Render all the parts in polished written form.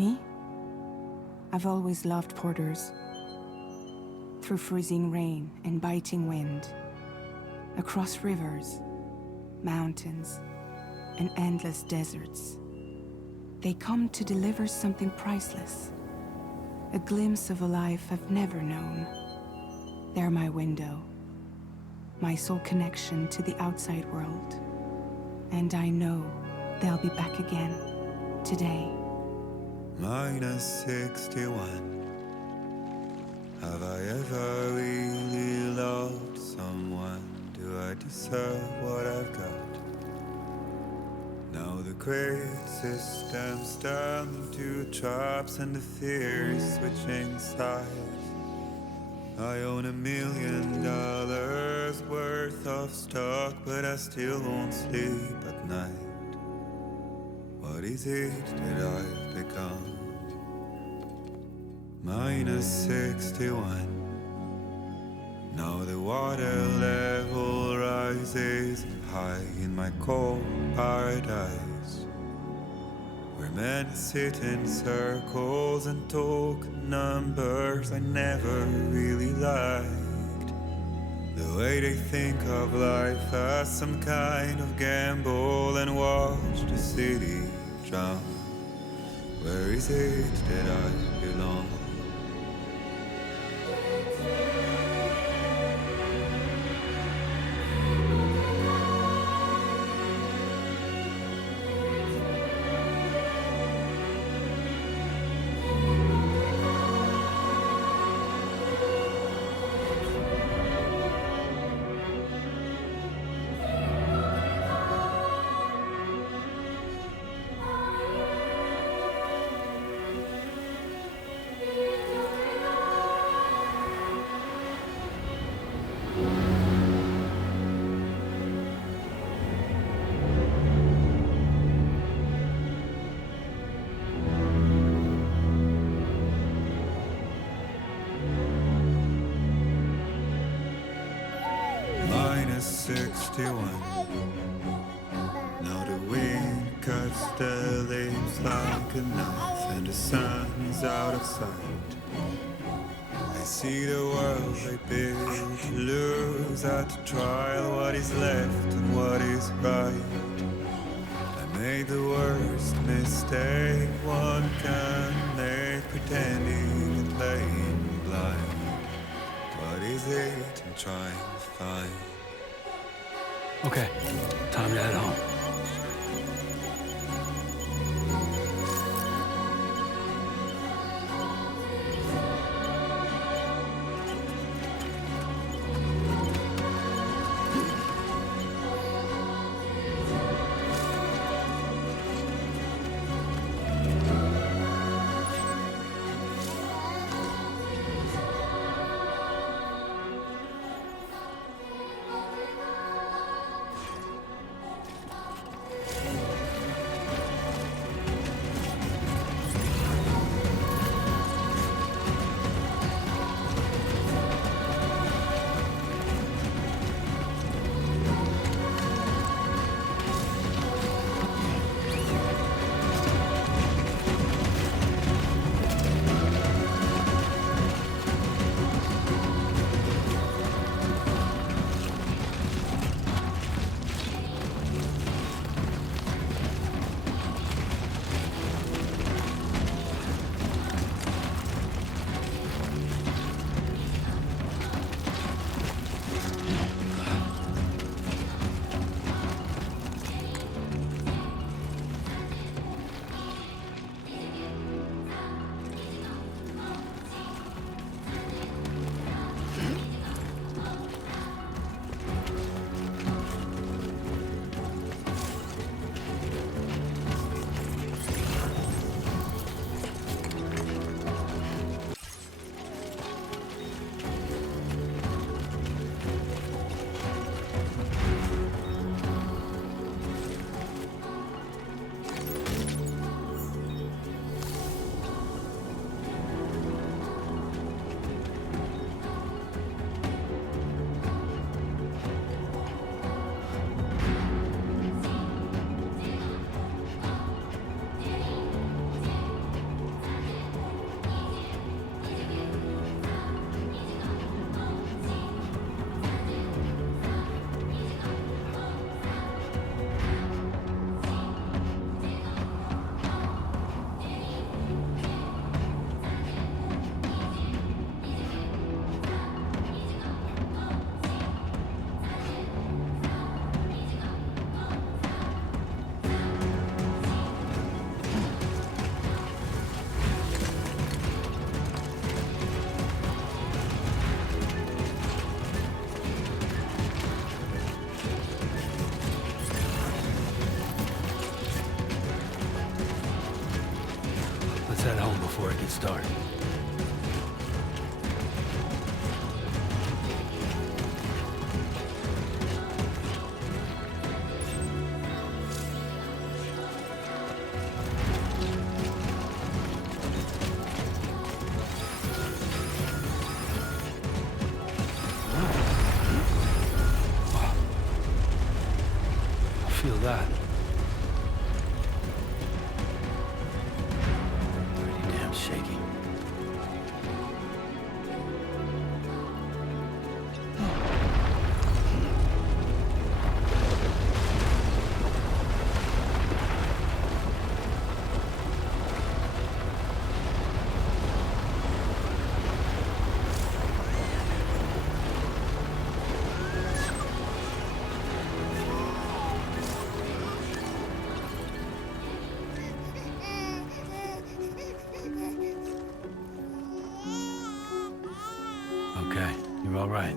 Me? I've always loved porters. Through freezing rain and biting wind, across rivers, mountains, and endless deserts, they come to deliver something priceless, a glimpse of a life I've never known. They're my window, my sole connection to the outside world. And I know they'll be back again, today. Minus 61. Have I ever really loved someone? Do I deserve what I've got? Now the great systems turn to traps and the fear is switching sides. I own $1 million worth of stock, but I still won't sleep at night. What is it that I've become? Minus 61. Now the water level rises high in my cold paradise, where men sit in circles and talk numbers I never really liked. The way they think of life as some kind of gamble and watch the city drown. Where is it that I belong? Minus 61. Now the wind cuts the leaves like a knife and the sun's out of sight. I see the world they build to lose at the trial, what is left and what is right. I made the worst mistake one can make, pretending and playing blind. What is it I'm trying to find? Okay, time to head home. that? Pretty damn shaky. Okay, you're all right.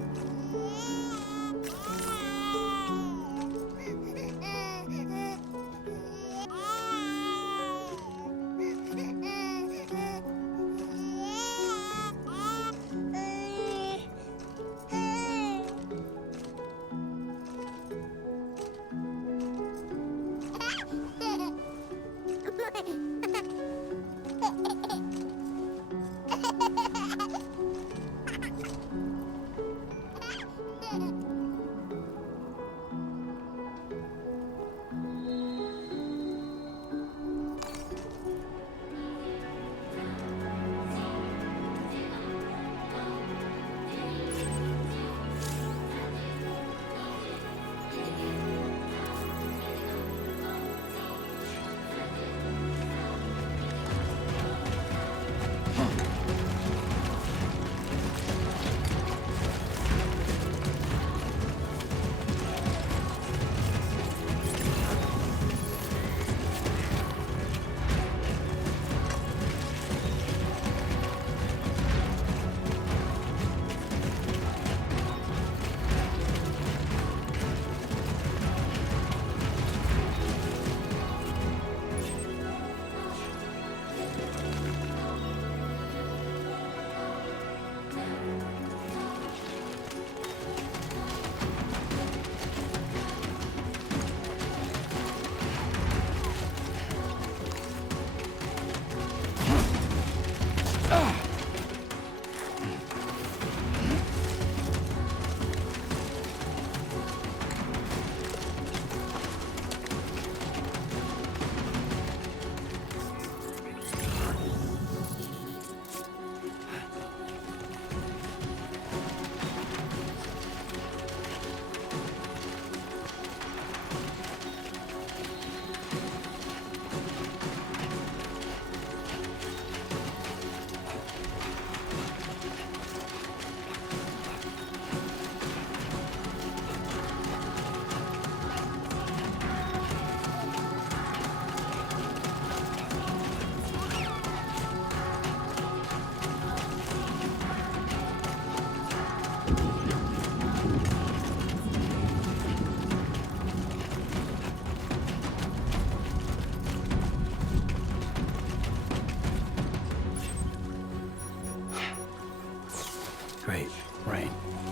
Great. Rain.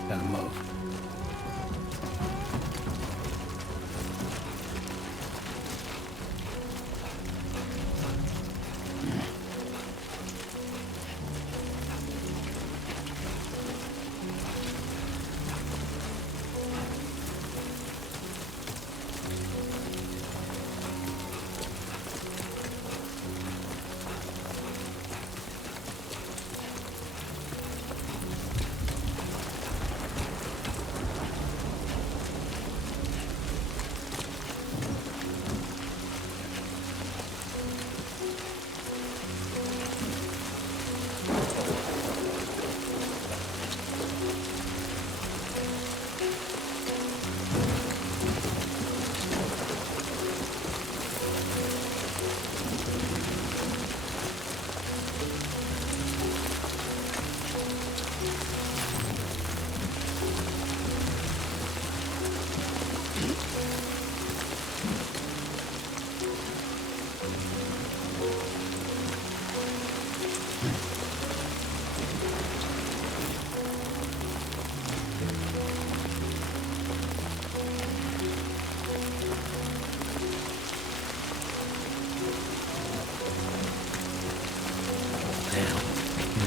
Gotta move.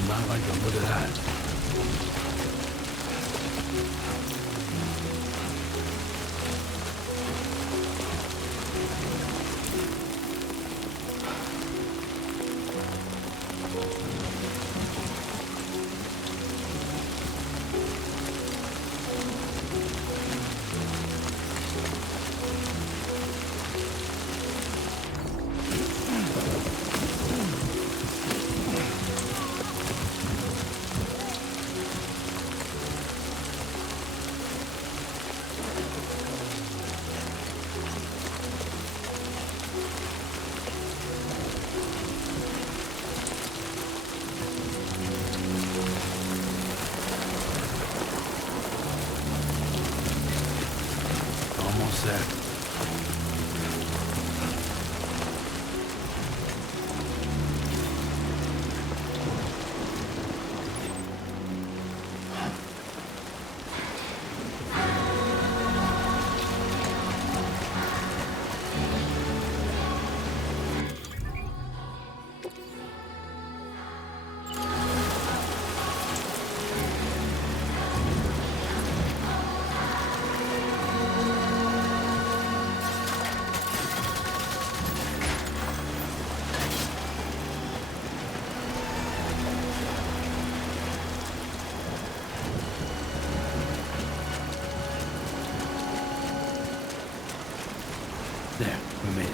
Not like them. Look at that. there? There, we made it.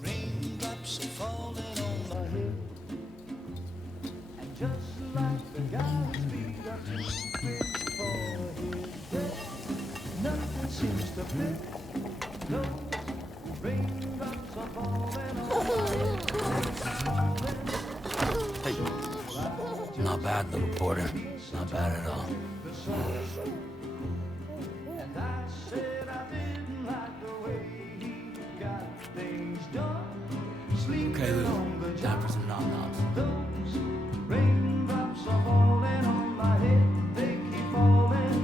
Raindrops are falling on my head, and just like the guy's feet are too big for his head, nothing seems to fit. Those raindrops are falling on my head. Hey, not bad, little porter. Not bad at all. And I said I didn't like the way he got things done. Okay, Lou. Time for some nom-noms. Those raindrops are falling on my head. They keep falling.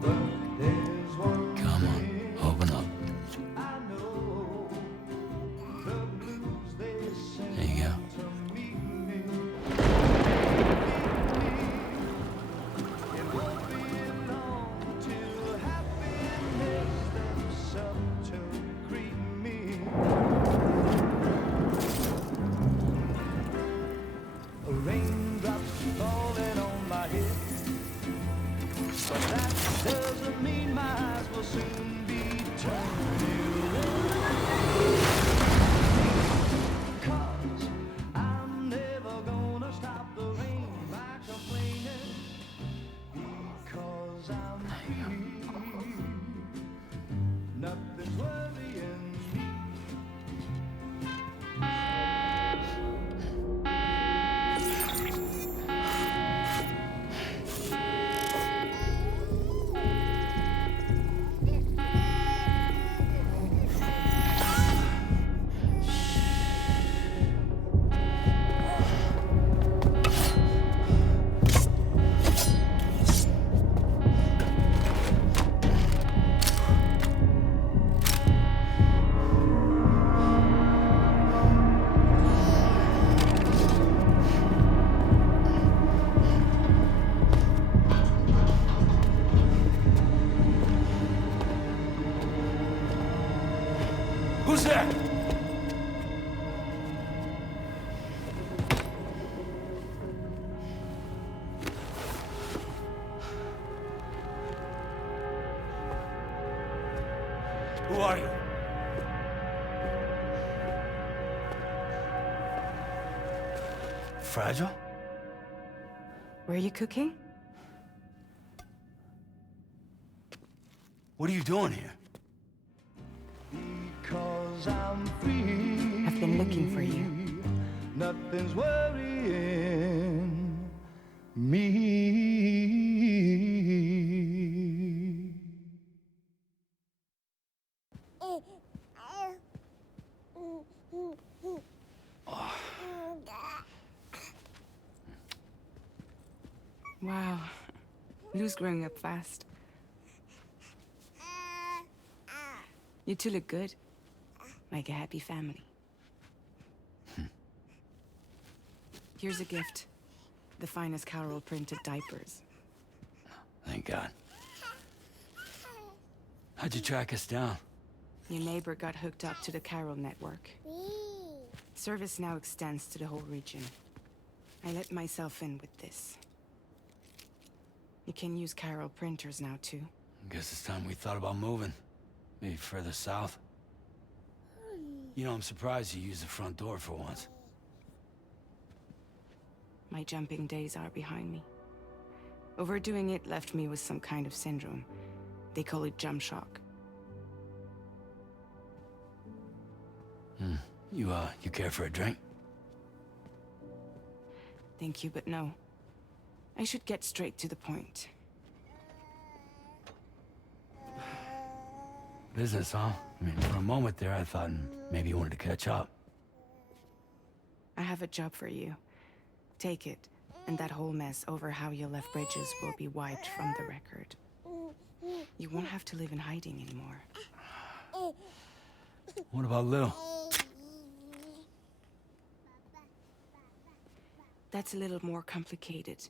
But there's one Come on, thing open up. I know. The blues they sing There you go. to meet me. It won't be long till happiness steps up to greet me. Raindrops falling on my head, but that doesn't mean my eyes will soon be turning red. 'Cause I'm never gonna stop the rain by complaining, because I'm free. Nothing's worrying me. Who's there? Who are you? Fragile? Were you cooking? What are you doing here? Because I'm free. I've been looking for you. Nothing's worrying me. Wow. Lou's growing up fast. You two look good. Like a happy family. Here's a gift. The finest Carol printed diapers. Thank God. How'd you track us down? Your neighbor got hooked up to the Carol network. Service now extends to the whole region. I let myself in with this. You can use Carol printers now, too. Guess it's time we thought about moving. Maybe further south. You know, I'm surprised you used the front door for once. My jumping days are behind me. Overdoing it left me with some kind of syndrome. They call it jump shock. You care for a drink? Thank you, but no. I should get straight to the point. Business, huh? I mean, for a moment there, I thought maybe you wanted to catch up. I have a job for you. Take it, and that whole mess over how you left bridges will be wiped from the record. You won't have to live in hiding anymore. What about Lou? That's a little more complicated.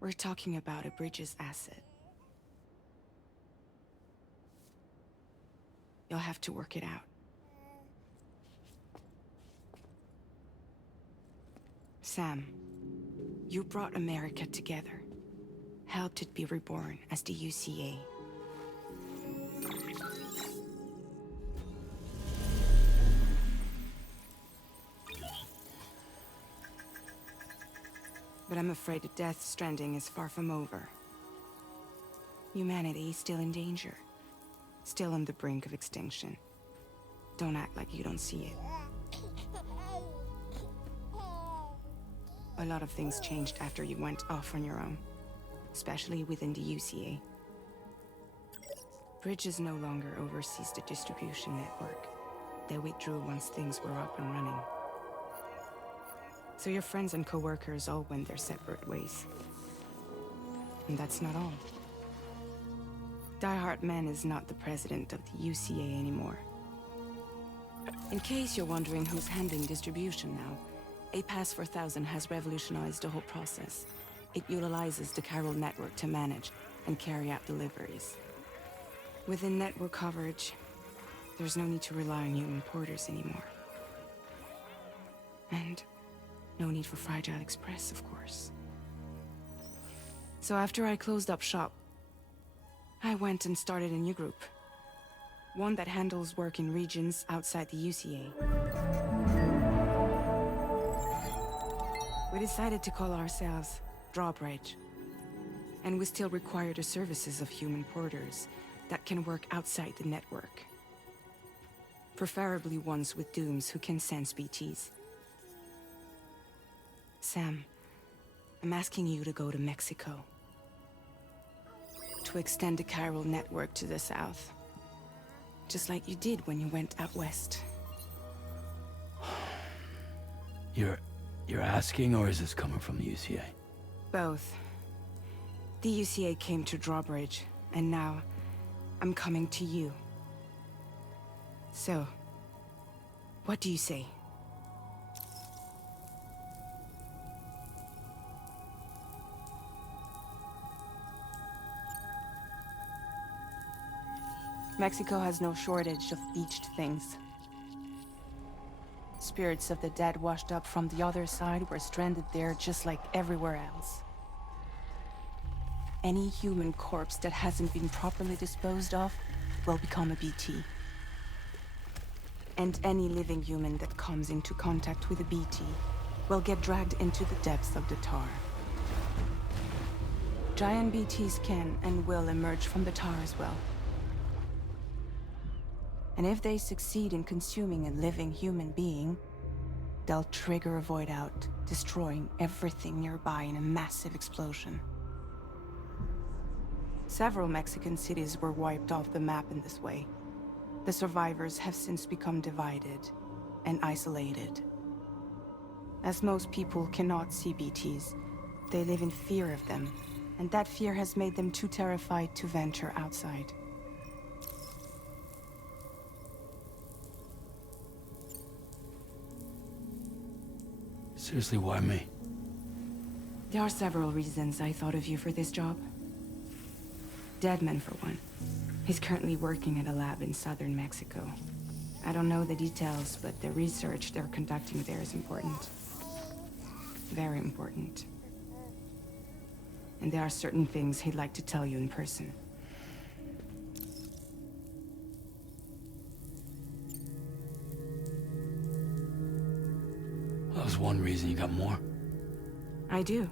We're talking about a bridges asset. You'll have to work it out. Sam, you brought America together. Helped it be reborn as the UCA. But I'm afraid that Death Stranding is far from over. Humanity is still in danger. Still on the brink of extinction. Don't act like you don't see it. A lot of things changed after you went off on your own. Especially within the UCA. Bridges no longer oversees the distribution network. They withdrew once things were up and running. So your friends and co-workers all went their separate ways. And that's not all. Die Hard Man is not the president of the UCA anymore. In case you're wondering who's handling distribution now, A Pass 4000 has revolutionized the whole process. It utilizes the Carol network to manage and carry out deliveries. Within network coverage, there's no need to rely on human porters anymore. And no need for Fragile Express, of course. So after I closed up shop, I went and started a new group. One that handles work in regions outside the UCA. We decided to call ourselves Drawbridge. And we still require the services of human porters that can work outside the network. Preferably ones with dooms who can sense BTs. Sam, I'm asking you to go to Mexico. To extend the Carol network to the south. Just like you did when you went out west. You're asking, or is this coming from the UCA? Both. The UCA came to Drawbridge, and now I'm coming to you. So, what do you say? Mexico has no shortage of beached things. Spirits of the dead washed up from the other side were stranded there just like everywhere else. Any human corpse that hasn't been properly disposed of will become a BT. And any living human that comes into contact with a BT will get dragged into the depths of the tar. Giant BTs can and will emerge from the tar as well. And if they succeed in consuming a living human being, they'll trigger a void out, destroying everything nearby in a massive explosion. Several Mexican cities were wiped off the map in this way. The survivors have since become divided and isolated. As most people cannot see BTs, they live in fear of them, and that fear has made them too terrified to venture outside. Seriously, why me? There are several reasons I thought of you for this job. Deadman, for one. He's currently working at a lab in southern Mexico. I don't know the details, but the research they're conducting there is important. Very important. And there are certain things he'd like to tell you in person. That was one reason. You got more? I do.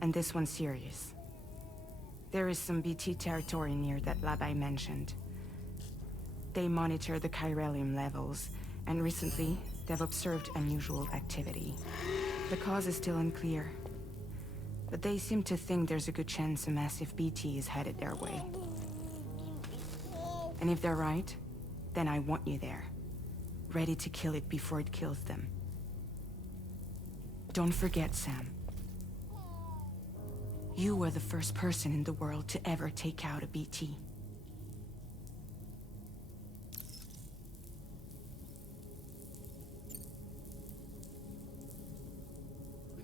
And this one's serious. There is some BT territory near that lab I mentioned. They monitor the chiralium levels, and recently, they've observed unusual activity. The cause is still unclear, but they seem to think there's a good chance a massive BT is headed their way. And if they're right, then I want you there, ready to kill it before it kills them. Don't forget, Sam. You were the first person in the world to ever take out a BT.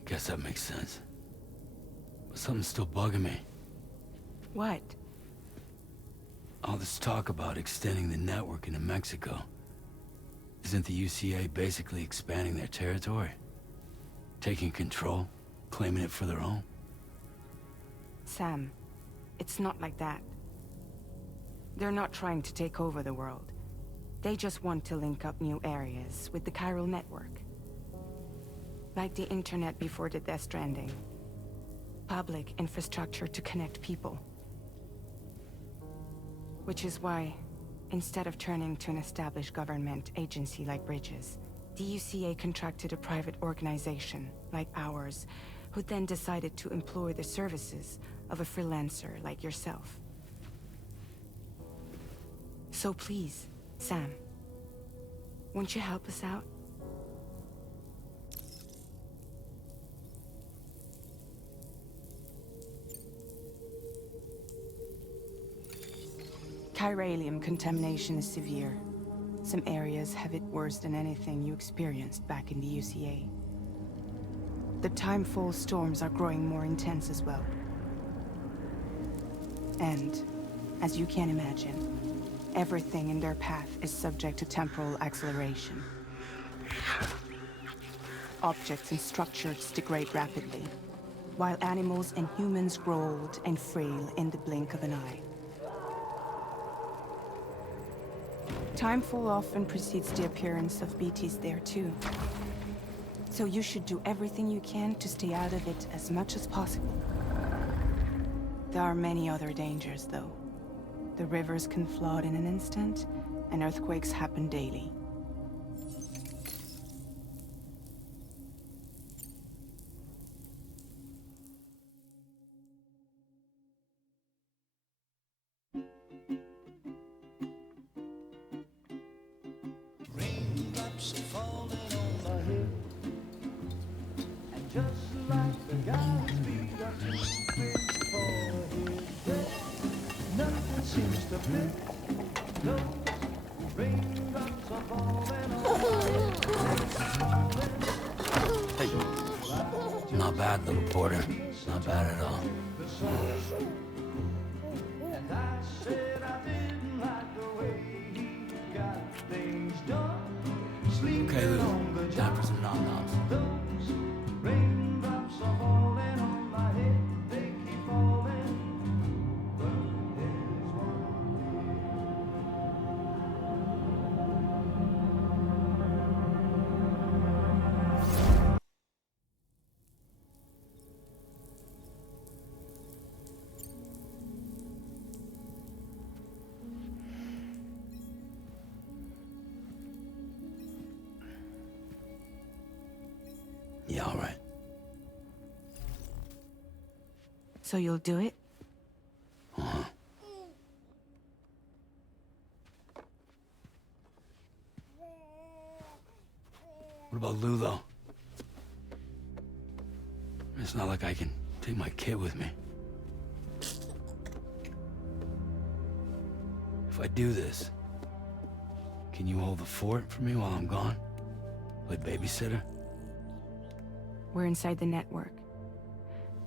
I guess that makes sense. But something's still bugging me. What? All this talk about extending the network into Mexico. Isn't the UCA basically expanding their territory? Taking control? Claiming it for their own? Sam, it's not like that. They're not trying to take over the world. They just want to link up new areas with the chiral network. Like the internet before the Death Stranding. Public infrastructure to connect people. Which is why, instead of turning to an established government agency like Bridges, the UCA contracted a private organization, like ours, who then decided to employ the services of a freelancer like yourself. So please, Sam, won't you help us out? Chiralium contamination is severe. Some areas have it worse than anything you experienced back in the UCA. The timefall storms are growing more intense as well. And, as you can imagine, everything in their path is subject to temporal acceleration. Objects and structures degrade rapidly, while animals and humans grow old and frail in the blink of an eye. Timefall often precedes the appearance of BTs there too. So you should do everything you can to stay out of it as much as possible. There are many other dangers, though. The rivers can flood in an instant, and earthquakes happen daily. Raindrops are falling on my head, and just like the guy's feet are too big for his head, nothing seems to fit. Those raindrops are falling on my head. Hey, not bad, little porter. Not bad at all. And I said I didn't like the way he got things done. Okay, Sleeping Lou. on the Time job. for some nom-noms. Those raindrops are falling on my head. They keep falling. But there's one. So you'll do it? What about Lou, though? It's not like I can take my kid with me. If I do this, can you hold the fort for me while I'm gone? Play babysitter? We're inside the network.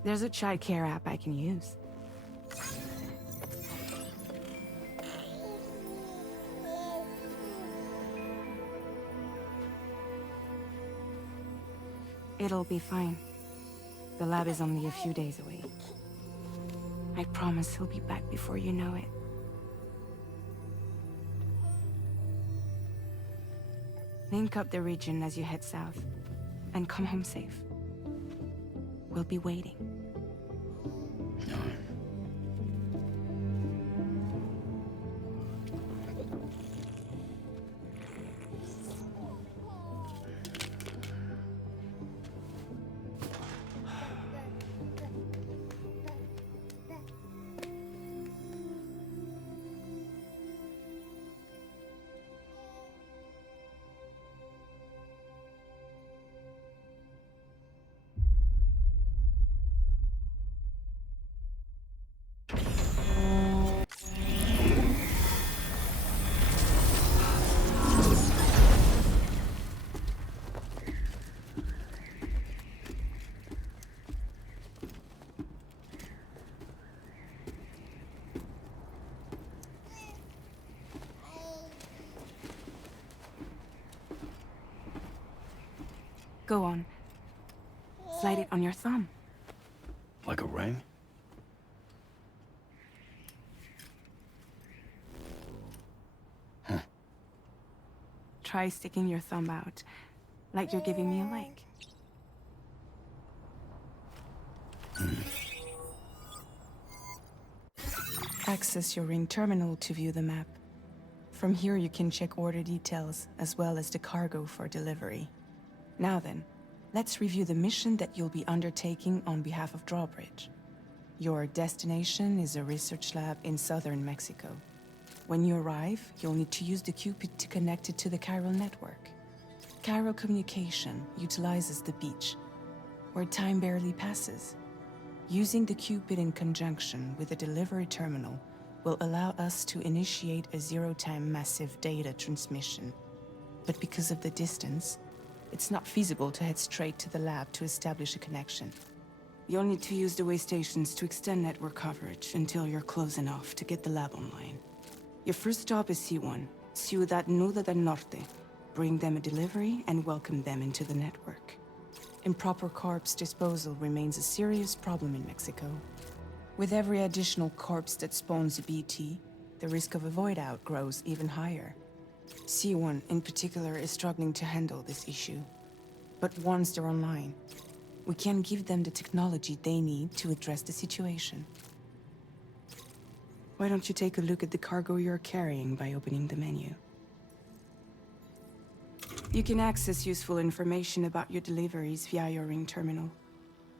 There's a child care app I can use. It'll be fine. The lab is only a few days away. I promise he'll be back before you know it. Link up the region as you head south, and come home safe. We'll be waiting. Go on. Slide it on your thumb. Like a ring? Try sticking your thumb out, like you're giving me a like. Access your ring terminal to view the map. From here you can check order details, as well as the cargo for delivery. Now then, let's review the mission that you'll be undertaking on behalf of Drawbridge. Your destination is a research lab in southern Mexico. When you arrive, you'll need to use the Cupid to connect it to the chiral network. Chiral communication utilizes the beach, where time barely passes. Using the Cupid in conjunction with a delivery terminal will allow us to initiate a zero-time massive data transmission. But because of the distance, it's not feasible to head straight to the lab to establish a connection. You'll need to use the way stations to extend network coverage until you're close enough to get the lab online. Your first stop is C1, Ciudad Nuda del Norte. Bring them a delivery and welcome them into the network. Improper corpse disposal remains a serious problem in Mexico. With every additional corpse that spawns a BT, the risk of a void out grows even higher. C1 in particular is struggling to handle this issue. But once they're online, we can give them the technology they need to address the situation. Why don't you take a look at the cargo you're carrying by opening the menu? You can access useful information about your deliveries via your ring terminal.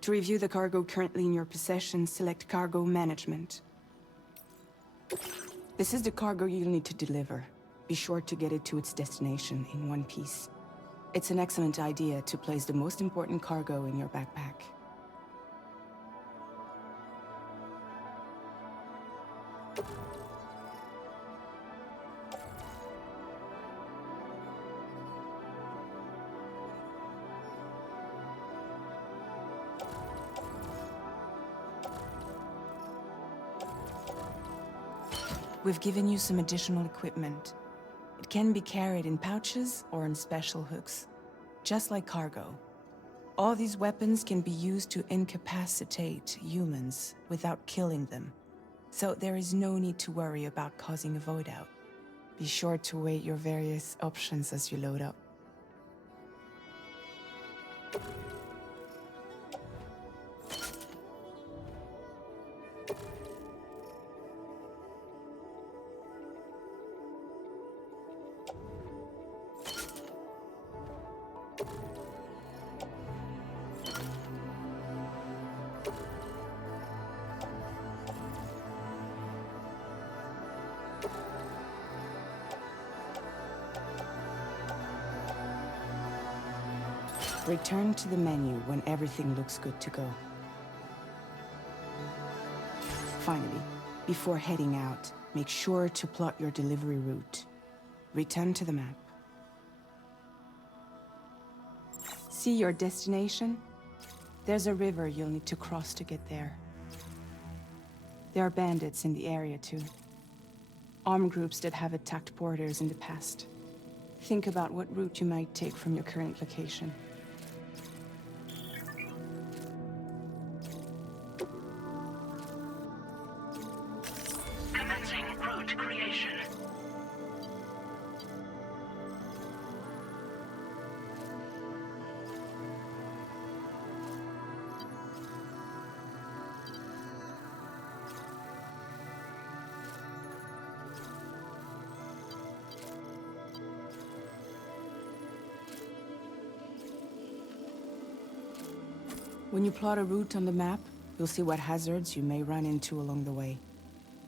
To review the cargo currently in your possession, select Cargo Management. This is the cargo you'll need to deliver. Be sure to get it to its destination in one piece. It's an excellent idea to place the most important cargo in your backpack. We've given you some additional equipment. It can be carried in pouches or in special hooks, just like cargo. All these weapons can be used to incapacitate humans without killing them, so there is no need to worry about causing a void out. Be sure to weigh your various options as you load up. Return to the menu when everything looks good to go. Finally, before heading out, make sure to plot your delivery route. Return to the map. See your destination? There's a river you'll need to cross to get there. There are bandits in the area too. Armed groups that have attacked porters in the past. Think about what route you might take from your current location. Commencing route creation. When you plot a route on the map, you'll see what hazards you may run into along the way.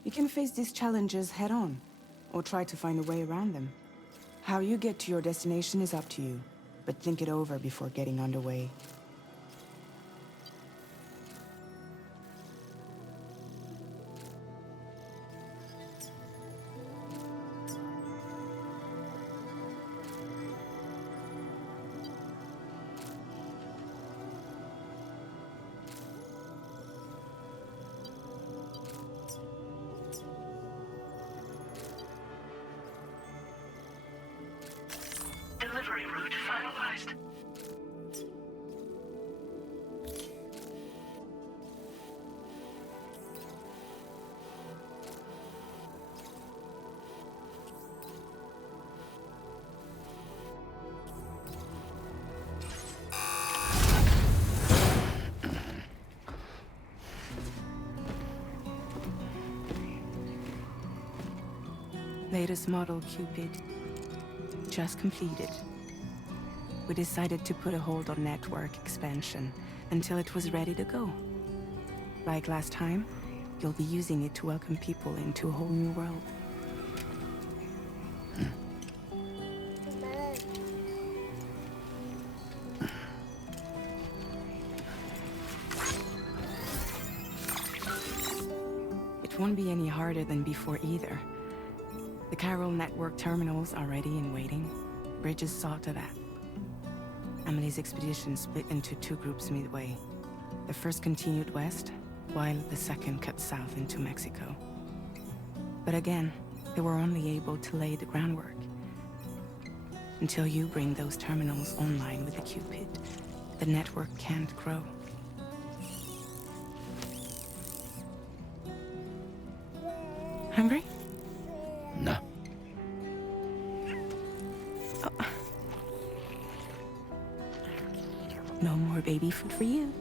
You can face these challenges head-on, or try to find a way around them. How you get to your destination is up to you, but think it over before getting underway. Delivery route finalized. Latest model Cupid. Just completed. We decided to put a hold on network expansion until it was ready to go. Like last time, you'll be using it to welcome people into a whole new world. It won't be any harder than before either. The Chiral network terminals are ready and waiting. Bridges saw to that. Emily's expedition split into two groups midway. The first continued west, while the second cut south into Mexico. But again, they were only able to lay the groundwork. Until you bring those terminals online with the Cupid, the network can't grow. Hungry? No. No more baby food for you.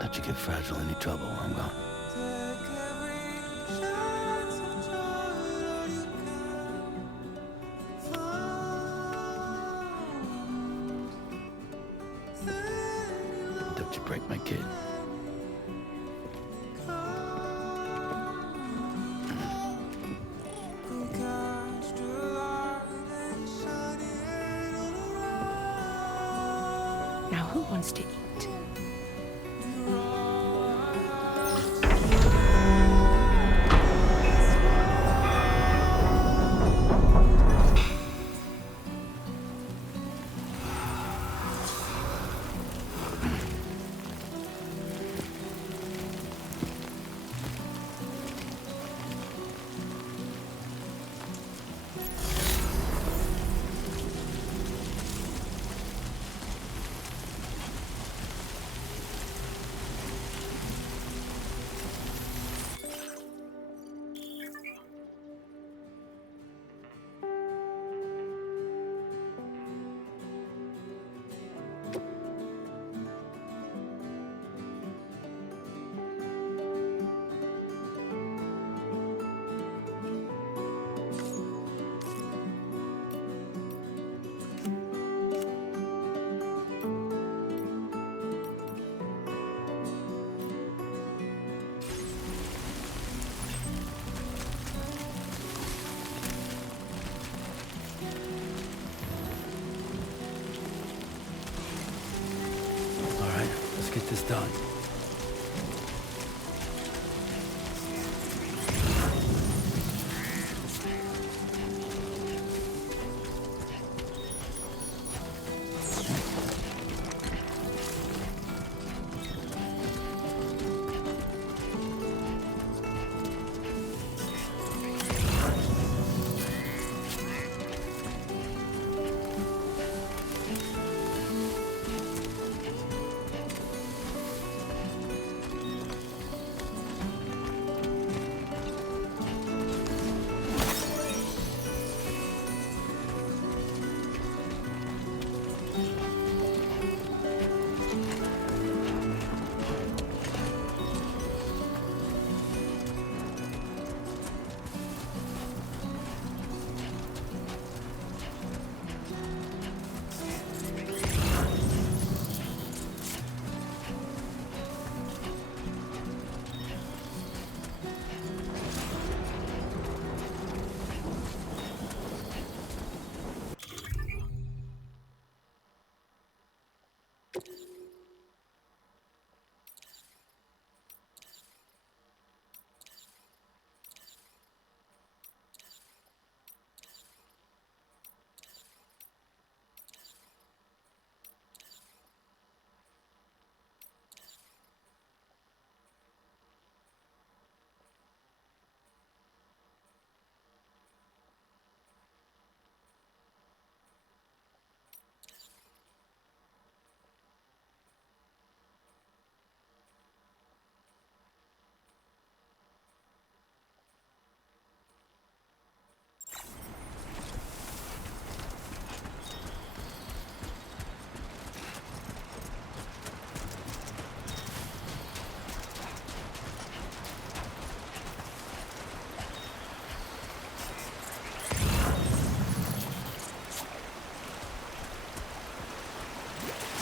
Let you get fragile any trouble, I'm gone. Don't you break my kid. Now who wants to eat? get this done.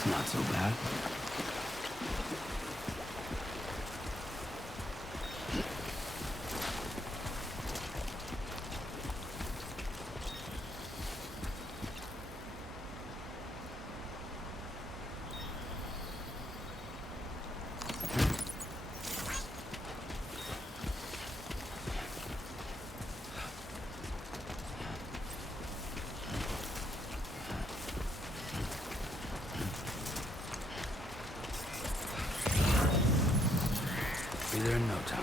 Not so bad. Be there in no time.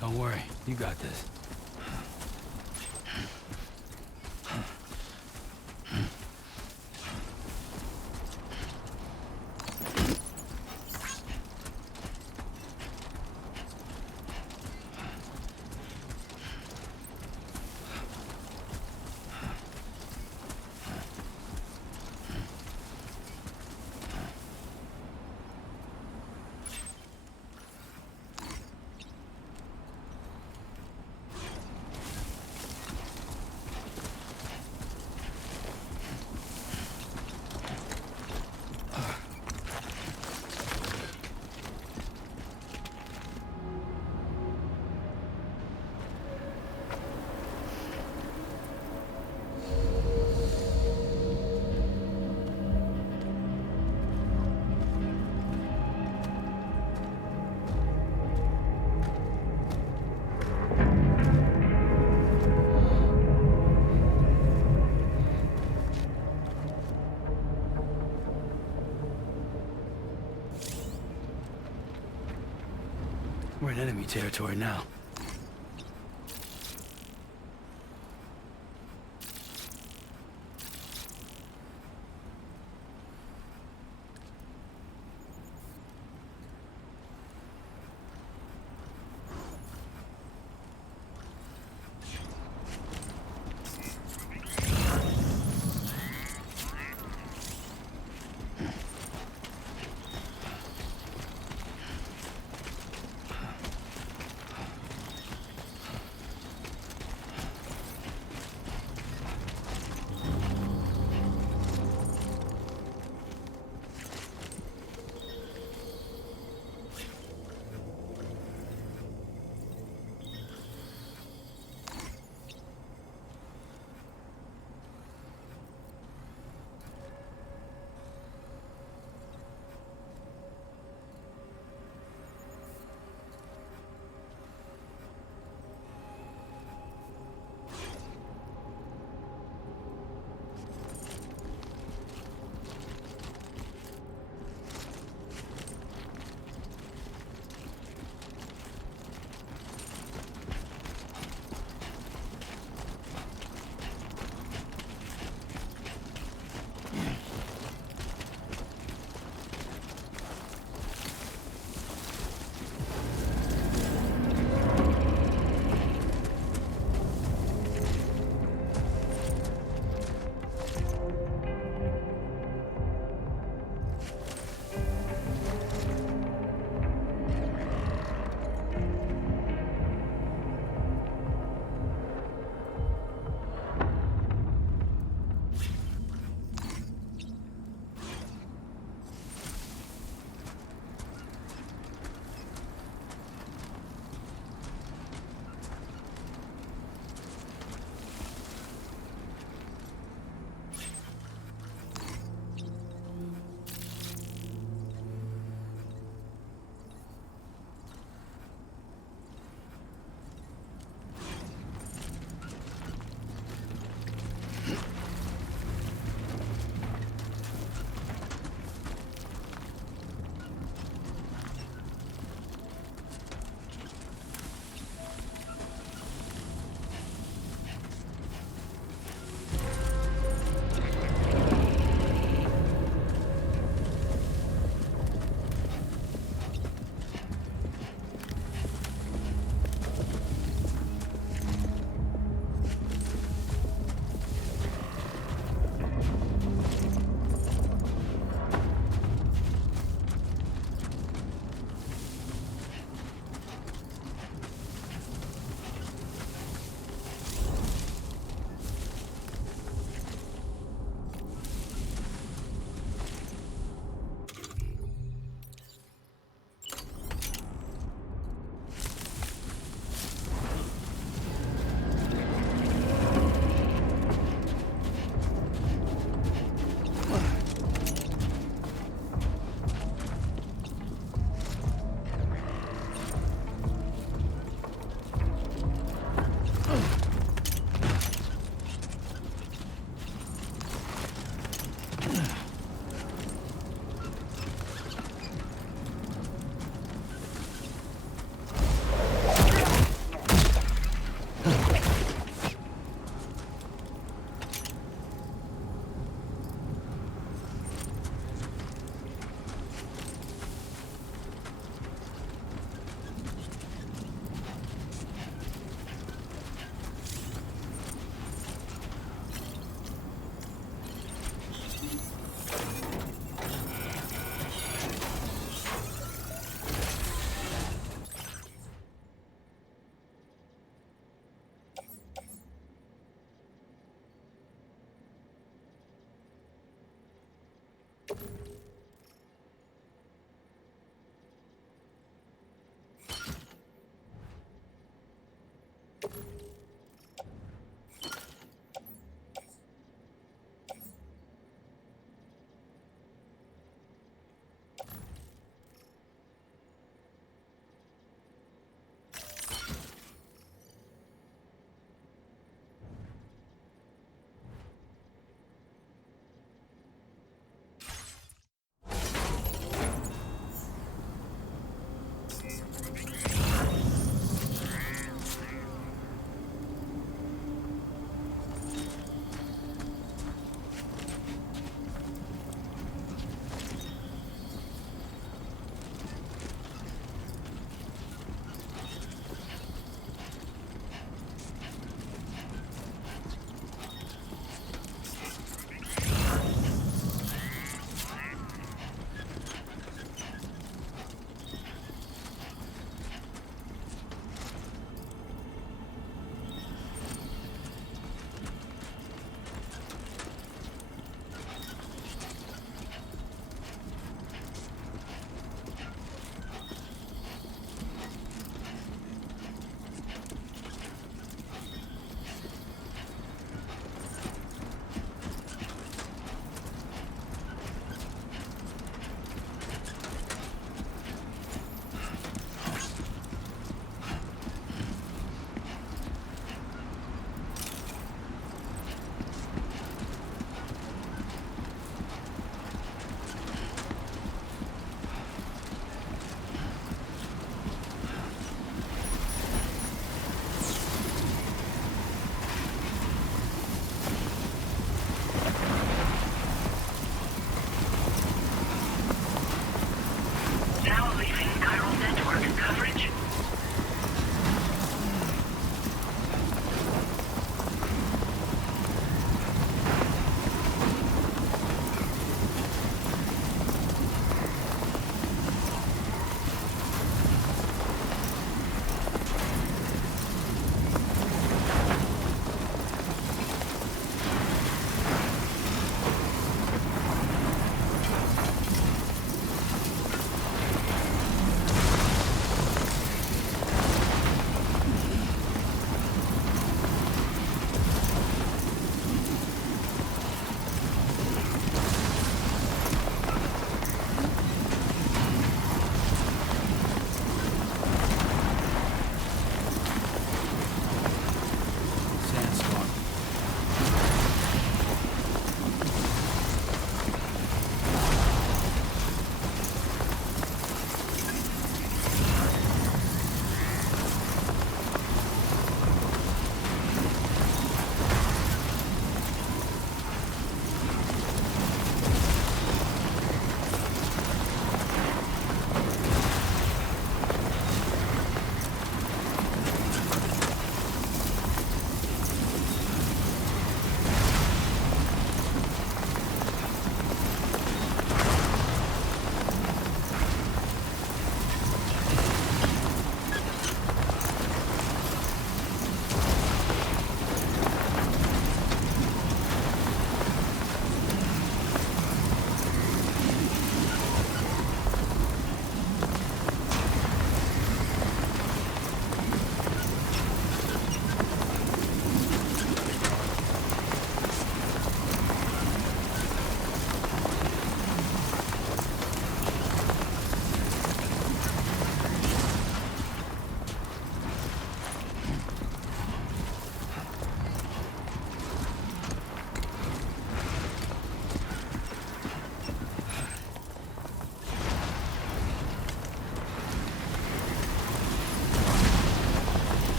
Don't worry, you got this. We're in enemy territory now.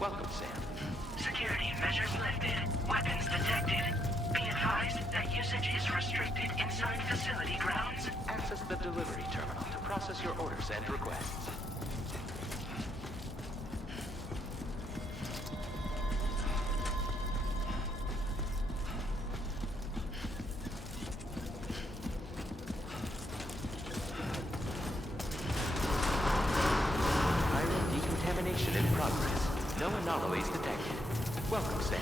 Welcome, Sam. Security measures lifted. Weapons detected. Be advised that usage is restricted inside facility grounds. Access the delivery terminal to process your orders and requests. Iron decontamination in progress. No anomalies detected. Welcome, Sam.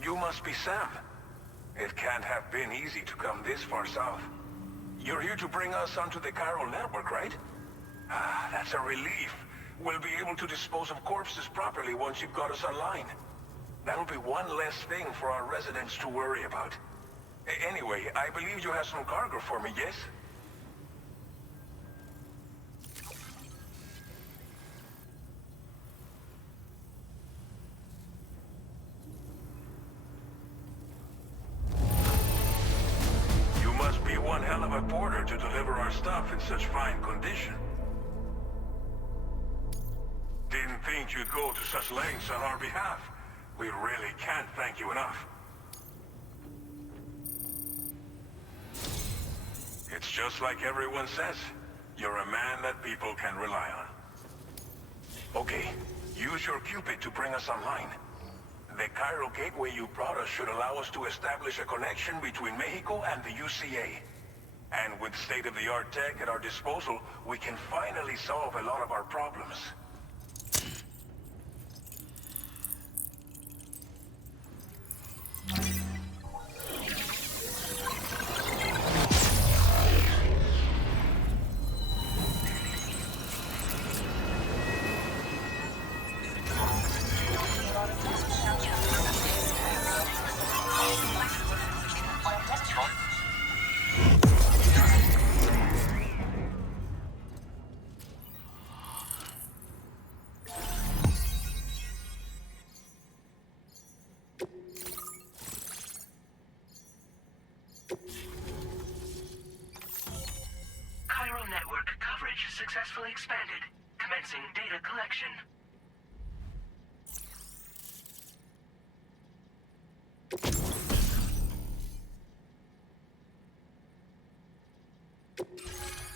You must be Sam. It can't have been easy to come this far south. You're here to bring us onto the chiral network, right? Ah, that's a relief. We'll be able to dispose of corpses properly once you've got us online. That'll be one less thing for our residents to worry about. Anyway, I believe you have some cargo for me, yes? You must be one hell of a porter to deliver our stuff in such fine condition. Didn't think you'd go to such lengths on our behalf. We really can't thank you enough. It's just like everyone says. You're a man that people can rely on. Okay, use your Cupid to bring us online. The chiral gateway you brought us should allow us to establish a connection between Mexico and the UCA. And with state-of-the-art tech at our disposal, we can finally solve a lot of our problems. Chiral network coverage successfully expanded. Commencing data collection.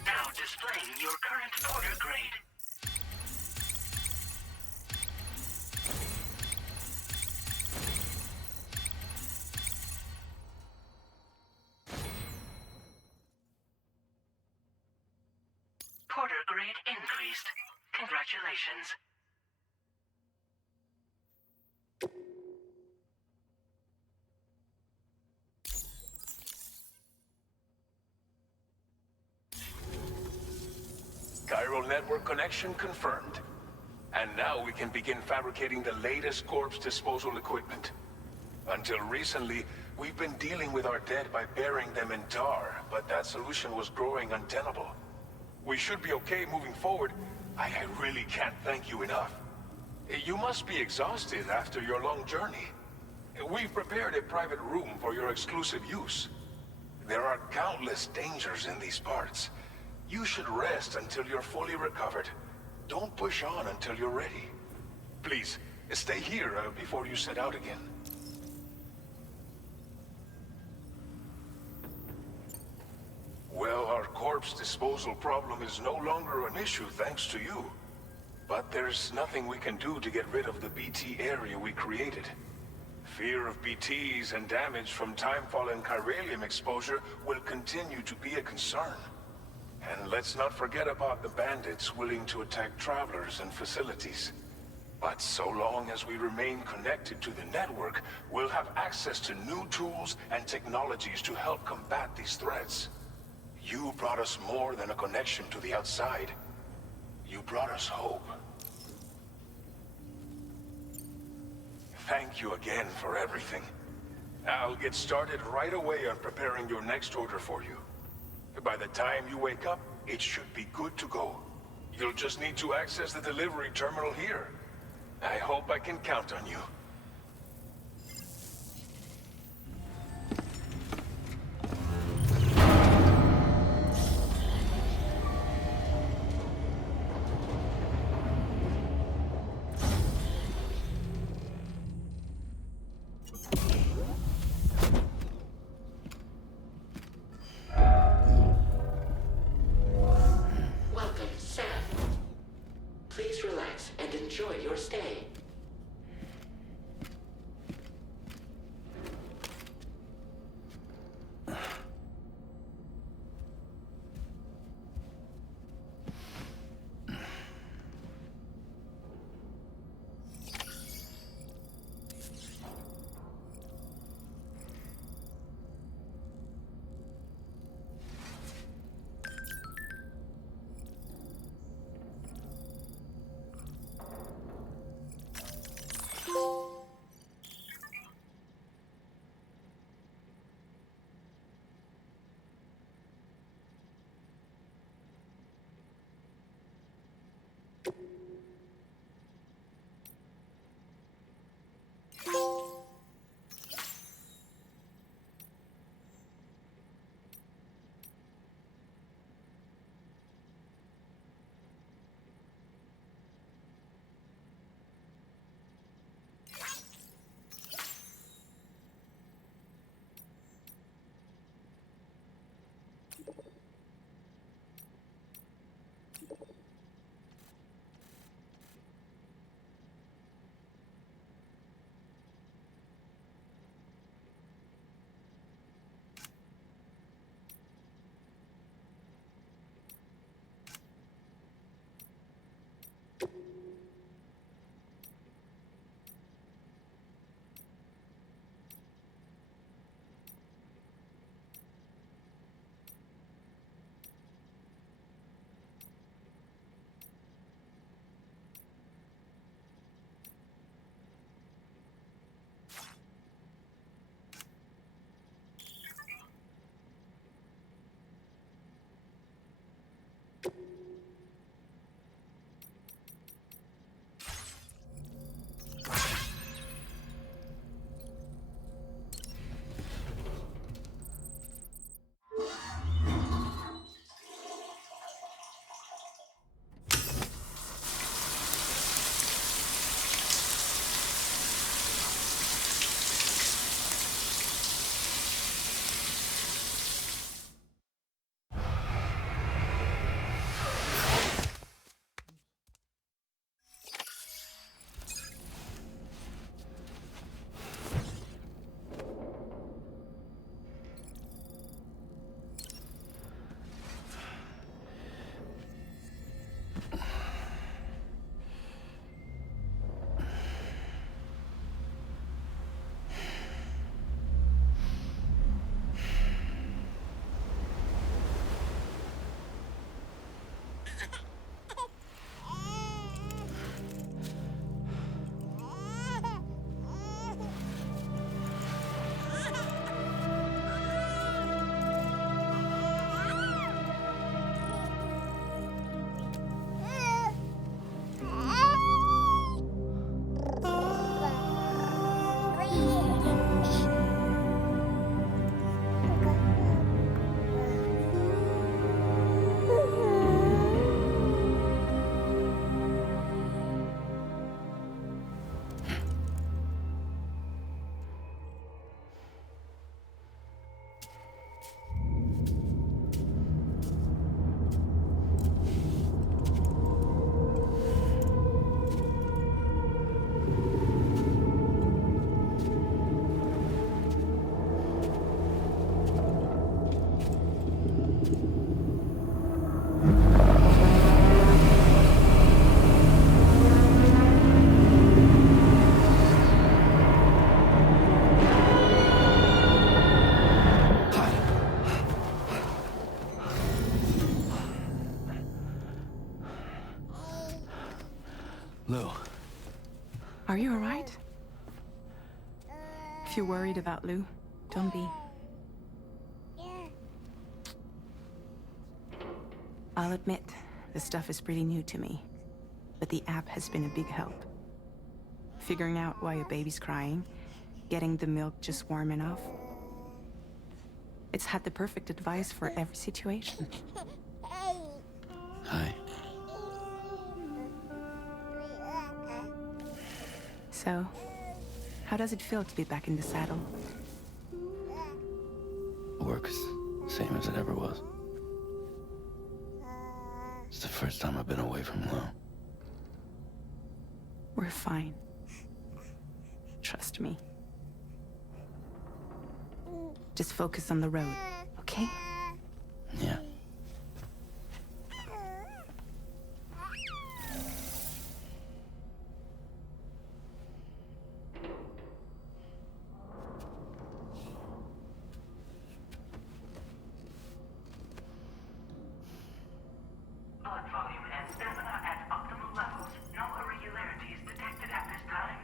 Now displaying your current order grade. Porter grade increased. Congratulations. Chiral network connection confirmed. And now we can begin fabricating the latest corpse disposal equipment. Until recently, we've been dealing with our dead by burying them in tar, but that solution was growing untenable. We should be okay moving forward. I really can't thank you enough. You must be exhausted after your long journey. We've prepared a private room for your exclusive use. There are countless dangers in these parts. You should rest until you're fully recovered. Don't push on until you're ready. Please, stay here before you set out again. Well, our corpse disposal problem is no longer an issue thanks to you. But there's nothing we can do to get rid of the BT area we created. Fear of BTs and damage from time-fallen chiralium exposure will continue to be a concern. And let's not forget about the bandits willing to attack travelers and facilities. But so long as we remain connected to the network, we'll have access to new tools and technologies to help combat these threats. You brought us more than a connection to the outside. You brought us hope. Thank you again for everything. I'll get started right away on preparing your next order for you. By the time you wake up, it should be good to go. You'll just need to access the delivery terminal here. I hope I can count on you. Welcome, Sam. Please relax and enjoy your stay. Are you alright? If you're worried about Lou, don't be. I'll admit, the stuff is pretty new to me, but the app has been a big help. Figuring out why a baby's crying, getting the milk just warm enough. It's had the perfect advice for every situation. Hi. So, how does it feel to be back in the saddle? Work is the same as it ever was. It's the first time I've been away from Lou. We're fine. Trust me. Just focus on the road, okay? Yeah. Blood volume and stamina at optimal levels. No irregularities detected at this time.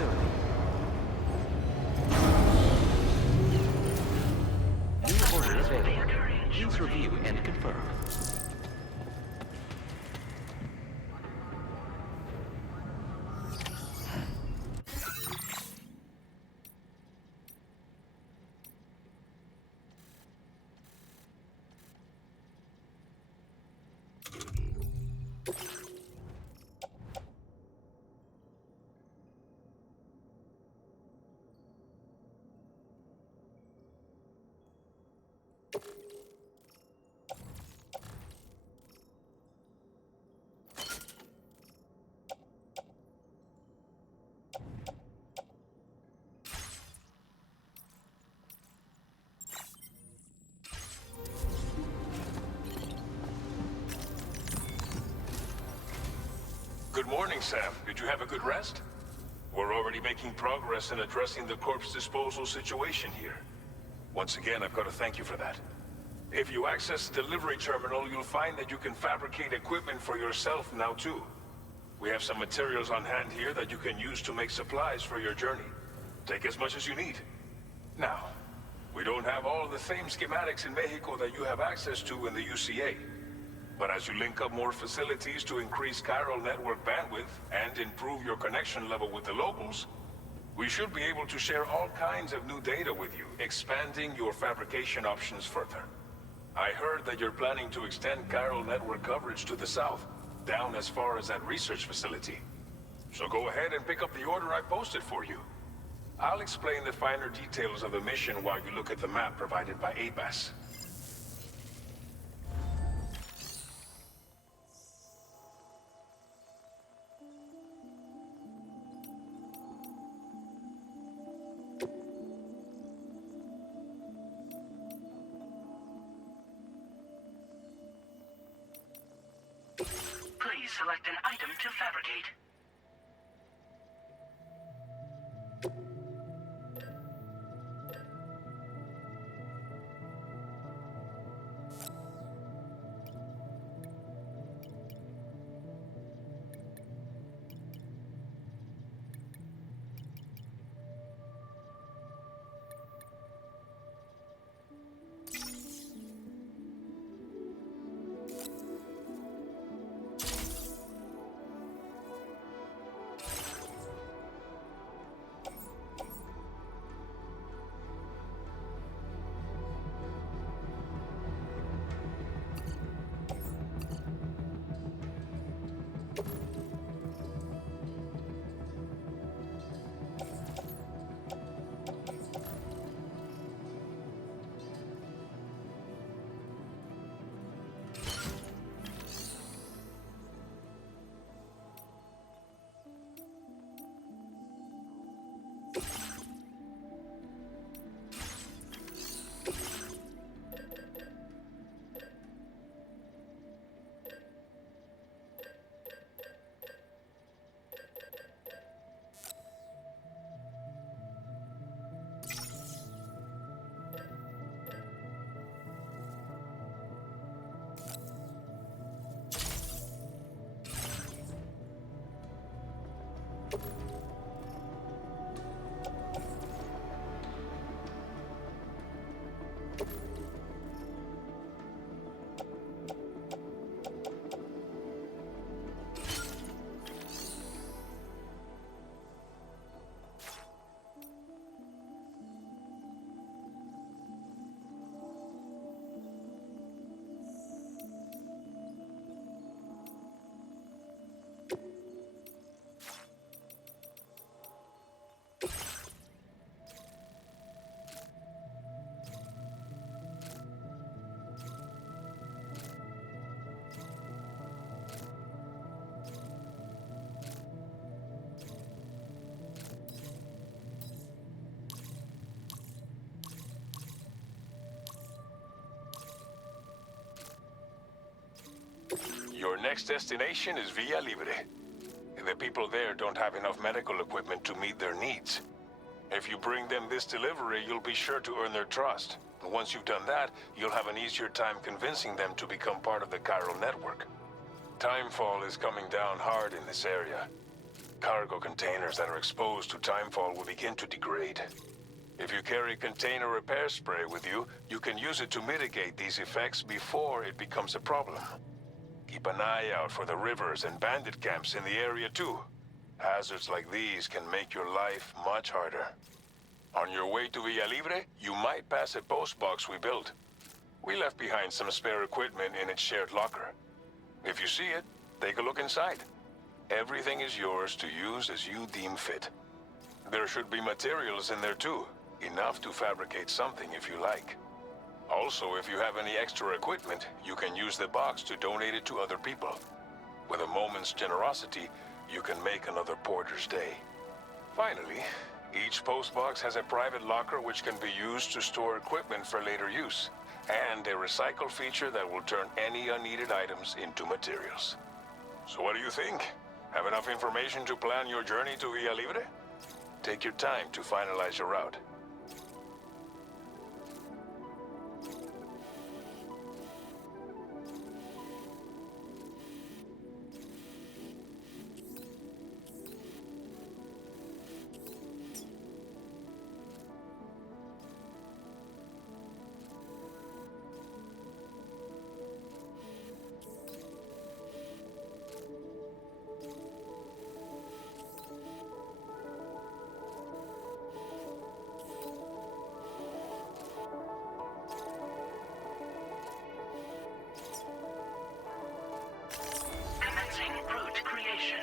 facility. New order available. Please review and confirm. Good morning, Sam. Did you have a good rest? We're already making progress in addressing the corpse disposal situation here. Once again, I've got to thank you for that. If you access the delivery terminal, you'll find that you can fabricate equipment for yourself now too. We have some materials on hand here that you can use to make supplies for your journey. Take as much as you need. Now, we don't have all the same schematics in Mexico that you have access to in the UCA. But as you link up more facilities to increase chiral network bandwidth and improve your connection level with the locals, we should be able to share all kinds of new data with you, expanding your fabrication options further. I heard that you're planning to extend chiral network coverage to the south, down as far as that research facility. So go ahead and pick up the order I posted for you. I'll explain the finer details of the mission while you look at the map provided by ABAS. Please select an item to fabricate. Your next destination is Villa Libre. The people there don't have enough medical equipment to meet their needs. If you bring them this delivery, you'll be sure to earn their trust. And once you've done that, you'll have an easier time convincing them to become part of the chiral network. Timefall is coming down hard in this area. Cargo containers that are exposed to timefall will begin to degrade. If you carry container repair spray with you, you can use it to mitigate these effects before it becomes a problem. Keep an eye out for the rivers and bandit camps in the area too. Hazards like these can make your life much harder. On your way to Villa Libre, you might pass a post box we built. We left behind some spare equipment in its shared locker. If you see it, take a look inside. Everything is yours to use as you deem fit. There should be materials in there too, enough to fabricate something if you like. Also, if you have any extra equipment, you can use the box to donate it to other people. With a moment's generosity, you can make another porter's day. Finally, each postbox has a private locker which can be used to store equipment for later use, and a recycle feature that will turn any unneeded items into materials. So what do you think? Have enough information to plan your journey to Villa Libre? Take your time to finalize your route. Commencing route creation.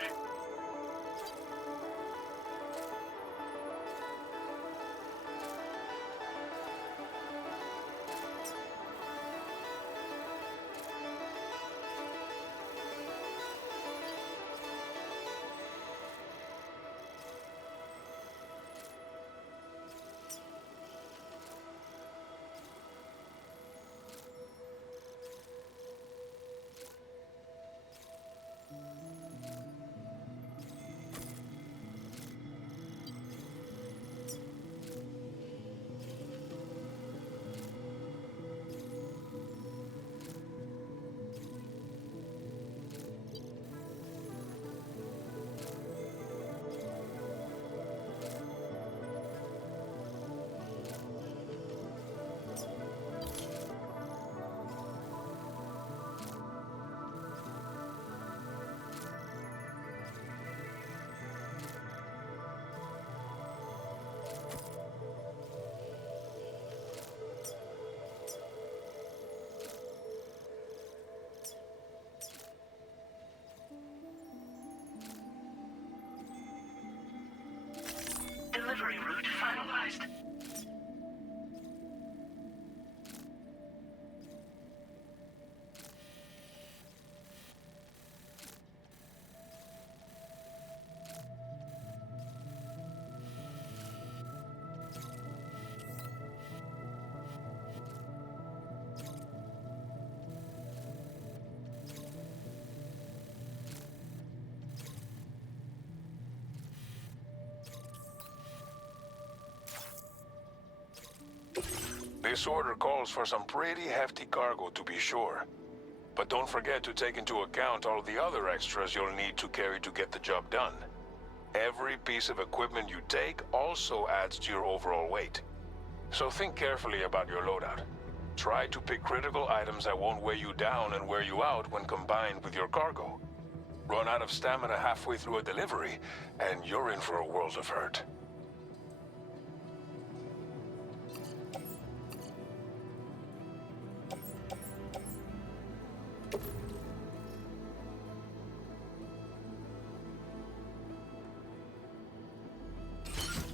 Delivery route finalized. This order calls for some pretty hefty cargo to be sure. But don't forget to take into account all the other extras you'll need to carry to get the job done. Every piece of equipment you take also adds to your overall weight. So think carefully about your loadout. Try to pick critical items that won't weigh you down and wear you out when combined with your cargo. Run out of stamina halfway through a delivery, and you're in for a world of hurt.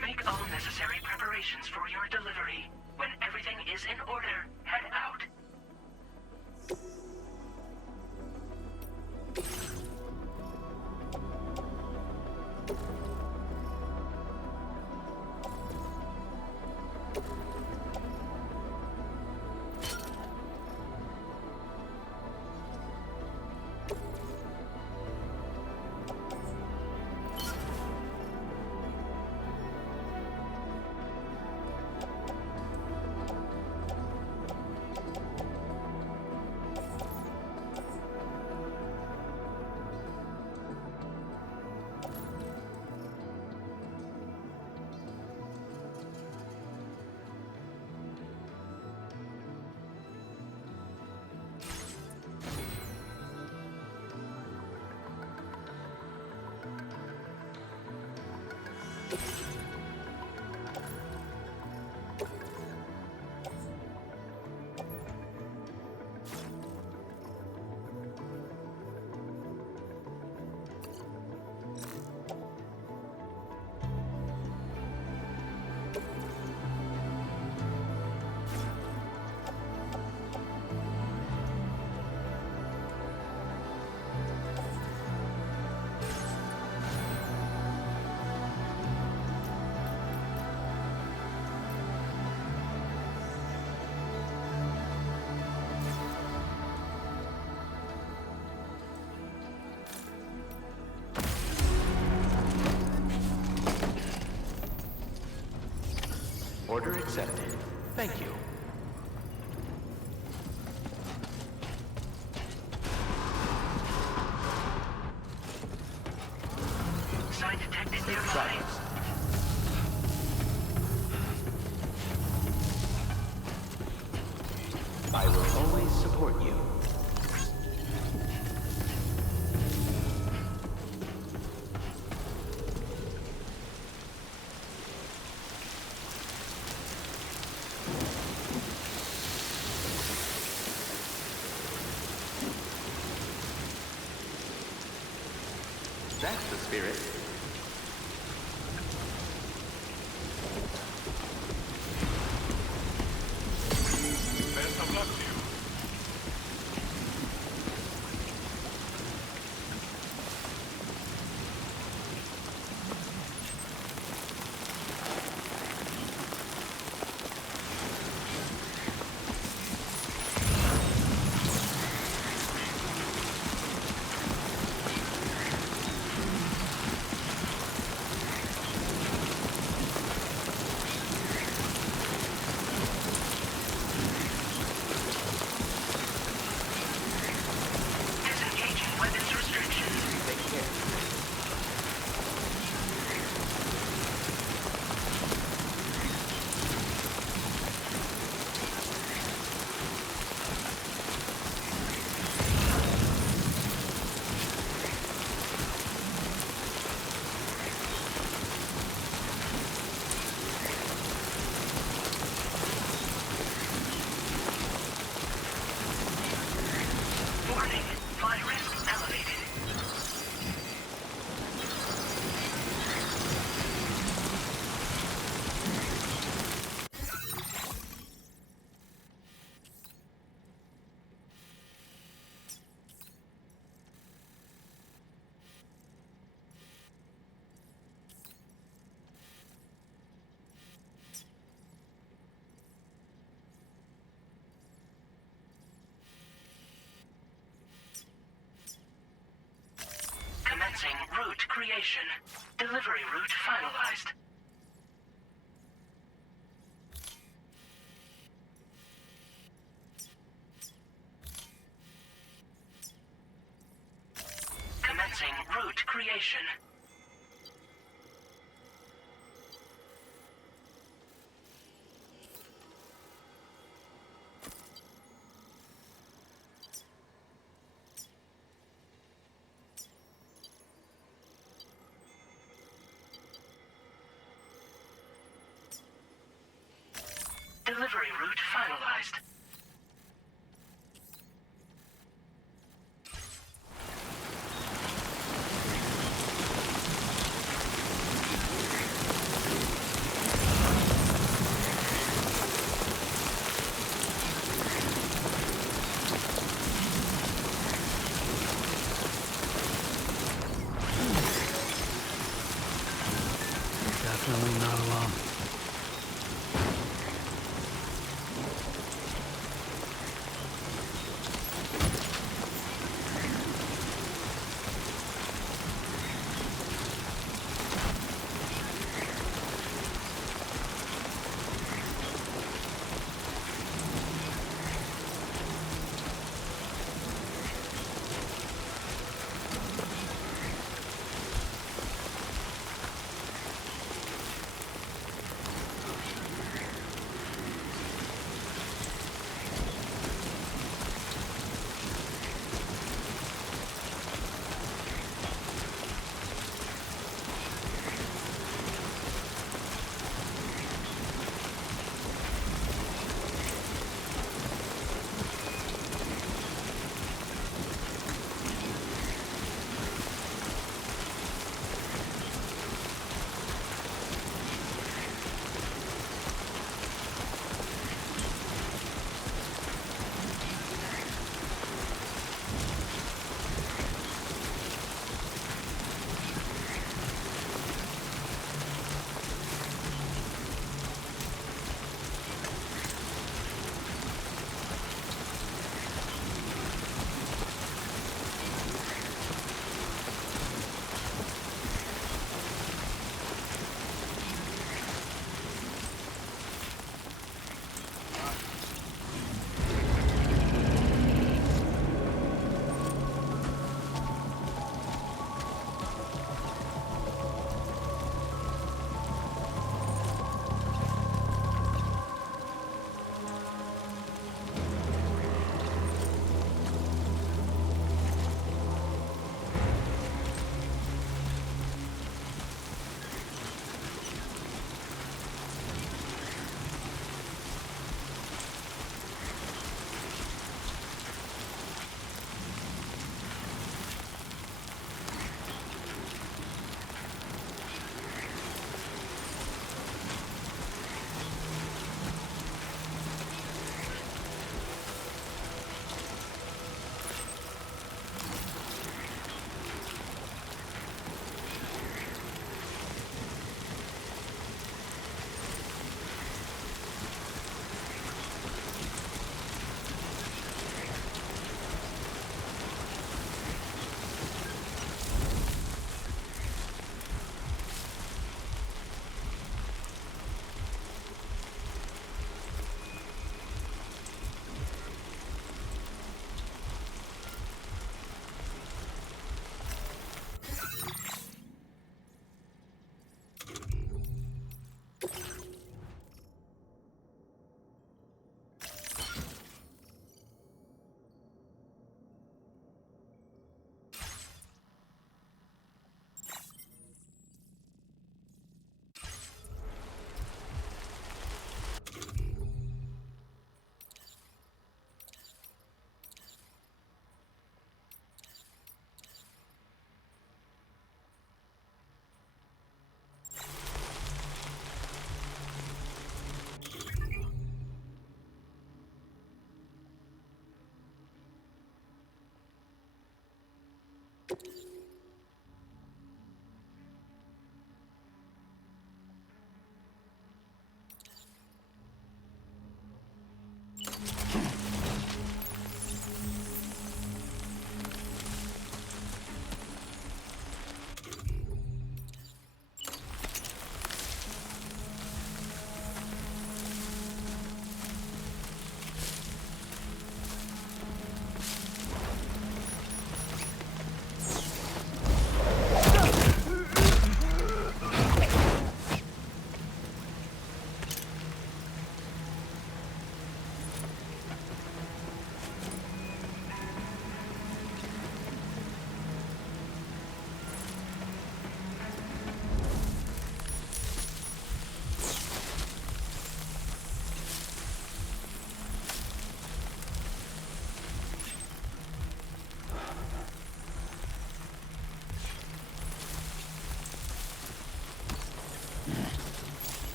Make all necessary preparations for your delivery. When everything is in order, head out. Order accepted. Thank you. Sign detected Safe nearby. travels. I will always support you. That's the spirit. Best of luck to you. Disengaging weapons restrictions. Take care. Warning. Flight risk elevated. Commencing route creation. Delivery route finalized. Commencing route creation. Delivery route finalized. Definitely not alone.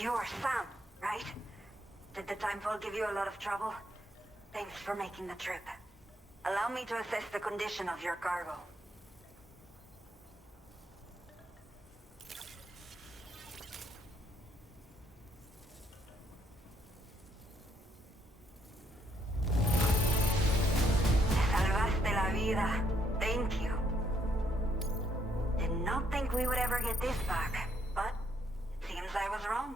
You're Sam, right? Did the Timefall give you a lot of trouble? Thanks for making the trip. Allow me to assess the condition of your cargo. Me salvaste la vida. Thank you. Did not think we would ever get this back, but it seems I was wrong.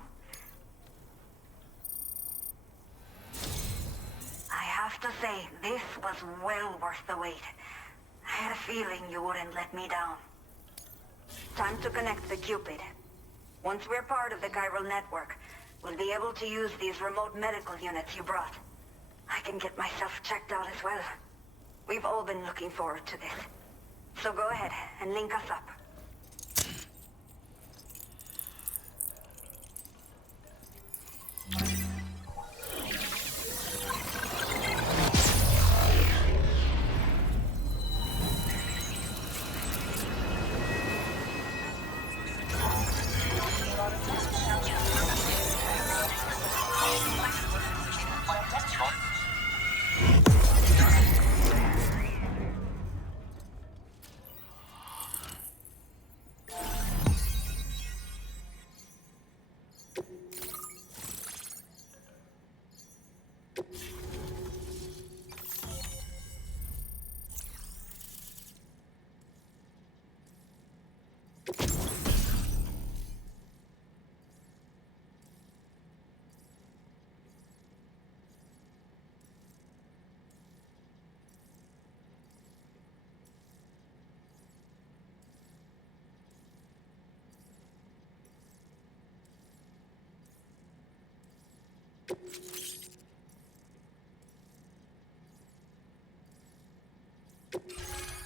I have to say, this was well worth the wait. I had a feeling you wouldn't let me down. Time to connect the Cupid. Once we're part of the chiral network, we'll be able to use these remote medical units you brought. I can get myself checked out as well. We've all been looking forward to this. So go ahead and link us up.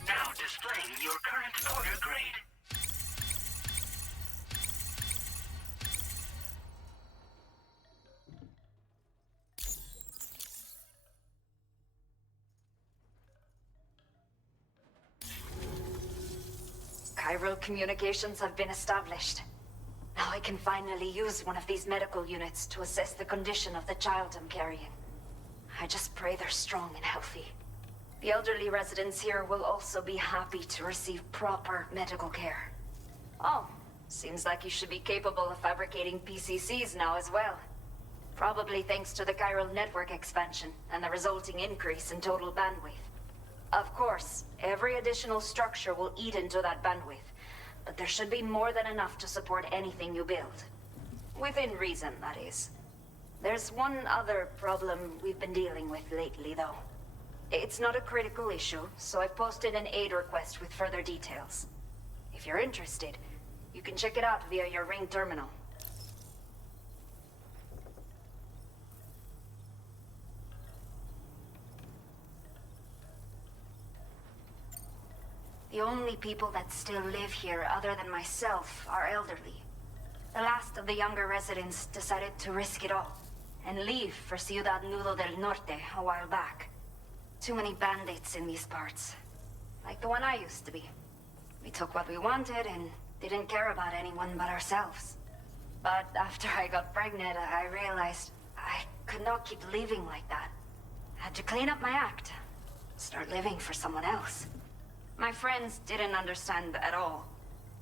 Now displaying your current order grade. Chiral communications have been established. Now I can finally use one of these medical units to assess the condition of the child I'm carrying. I just pray they're strong and healthy. The elderly residents here will also be happy to receive proper medical care. Oh, seems like you should be capable of fabricating PCCs now as well. Probably thanks to the chiral network expansion and the resulting increase in total bandwidth. Of course, every additional structure will eat into that bandwidth, but there should be more than enough to support anything you build. Within reason, that is. There's one other problem we've been dealing with lately, though. It's not a critical issue, so I've posted an aid request with further details. If you're interested, you can check it out via your Ring terminal. The only people that still live here other than myself are elderly. The last of the younger residents decided to risk it all and leave for Ciudad Nudo del Norte a while back. Too many bandits in these parts. Like the one I used to be. We took what we wanted and didn't care about anyone but ourselves. But after I got pregnant, I realized I could not keep living like that. I had to clean up my act. Start living for someone else. My friends didn't understand at all.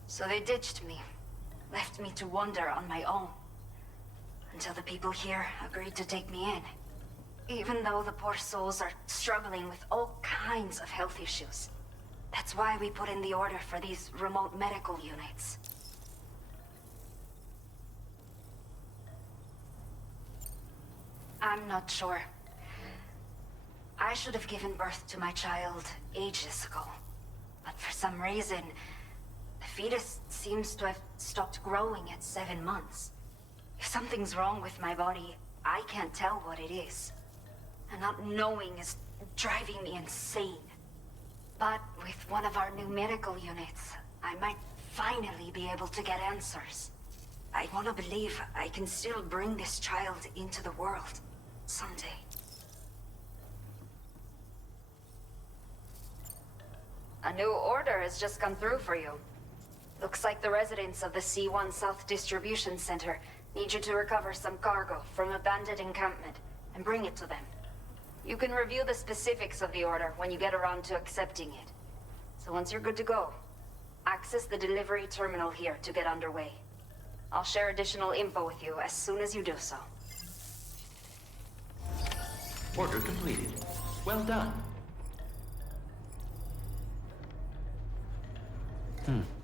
So they ditched me. Left me to wander on my own. Until the people here agreed to take me in. Even though the poor souls are struggling with all kinds of health issues. That's why we put in the order for these remote medical units. I'm not sure. I should have given birth to my child ages ago. But for some reason, the fetus seems to have stopped growing at 7 months. If something's wrong with my body, I can't tell what it is. And not knowing is driving me insane. But with one of our new medical units, I might finally be able to get answers. I want to believe I can still bring this child into the world someday. A new order has just come through for you. Looks like the residents of the C1 South Distribution Center Need you to recover some cargo from a bandit encampment and bring it to them. You can review the specifics of the order when you get around to accepting it. So once you're good to go, access the delivery terminal here to get underway. I'll share additional info with you as soon as you do so. Order completed. Well done.